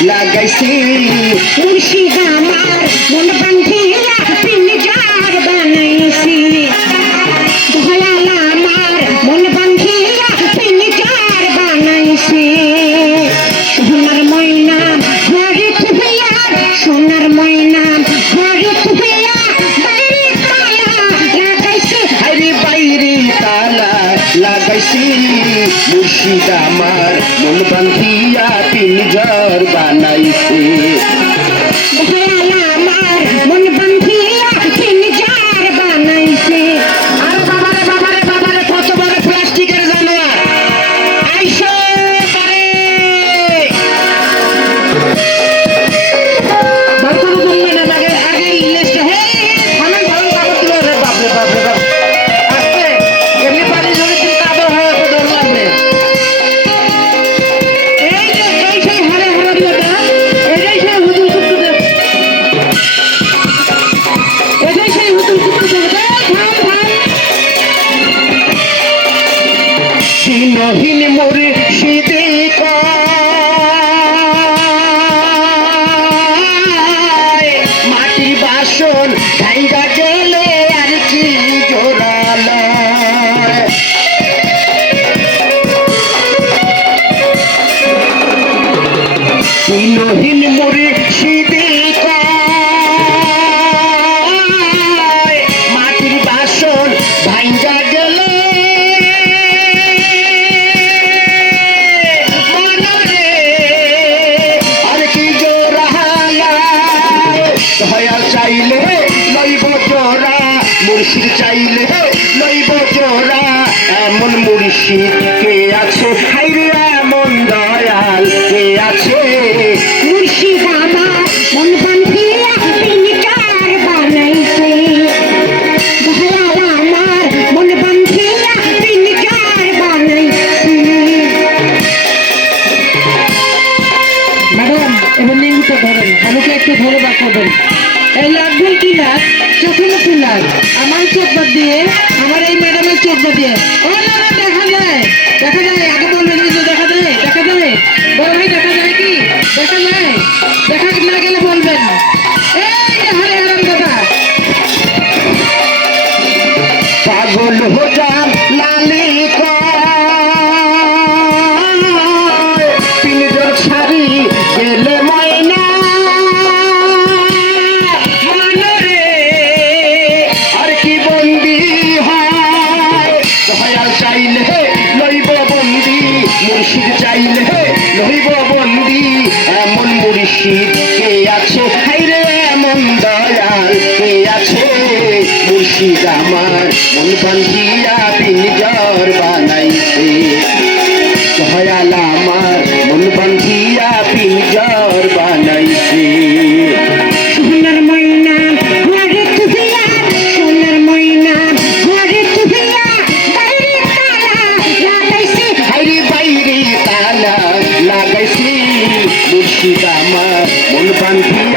লাগাইছি মুর্শিদ আমার মন বান্ধিয়া পিঞ্জার বানাইছি দয়াল আমার মন বান্ধিয়া পিঞ্জার বানাইছি সোনার ময়না ঘরে থুইয়া সোনার ময়না ঘরে থুইয়া বাইরে তালা লাগাইছি আরে বাইরে তালা লাগাইছি মুর্শিদ আমার মন বান্ধিয়া পিঞ্জার বানাইছি দয়াল আমার মন বান্ধিয়া পিঞ্জার বানাইছি আর বাবারে কত বড় প্লাস্টিকের জানোয়ার আইসো পারে বারকত বলবে না আগে ইংলিশটা হে থামেন ভালো কাগজ দিল রে বাপরে বাপ আস্তে এমনি পানি ধরে তুমি কাদো হয়ে ধরলাম রে এই সেই হারে দিও না এটাই সেই হুজুর কুত্তু দে এটাই সেই হুজুর কুত্তু দে দিনহীন মোরে শীতে মাটির বাসন ভাঙ্গা গেলে আর কি জোরালো দিনহীন মোরে শীতে মাটির বাসন ভাঙ্গা গেলে দয়াল চাইলে লইব জোড়া মুর্শিদ চাইলে লইব জোড়া এমন মুর্শিদ কে আছে হাইরে এমন দয়াল কে আছে মুর্শিদ আমার মন বান্ধিয়া পিঞ্জার বানাইছে দয়াল আমার মন বান্ধিয়া পিঞ্জার বানাইছে ম্যাডাম এবার নিয়মিত ধরেন আমাকে একটু ধরে দেখাবেন এই লাগবে কি লাগ চোখে মুখে লাগ আমার চোখ বাদ দিয়ে আমার এই ম্যাডামের চোখ বাদ দিয়ে ও না দেখা যায় আগে বলবেন যে দেখা যায় বড় ভাই দেখা যায় কি দেখা না গেলে বলবেন এই হরে হরম দাদা পাগল হো যান লালি পিঞ্জর ছাড়ি গেলে ময়না আর কি বন্দি হয় দয়াল চাইলে লইব বন্দি মুর্শিদ চাইলে লইব বন্দি এমন মুর্শিদ কে আছে হাইরে এমন দয়াল কে আছে মুর্শিদ আমার মন বান্ধিয়া পিঞ্জর বানাইছে দয়াল আমার মন বান্ধিয়া পিঞ্জর বানাইছে সোনার ময়না ঘরে থুইয়া সোনার ময়না ঘরে থুইয়া বাইরে তালা লাগাইছি হাইরে বাইরে তালা লাগাইছি মুর্শিদ আমার মন বান্ধিয়া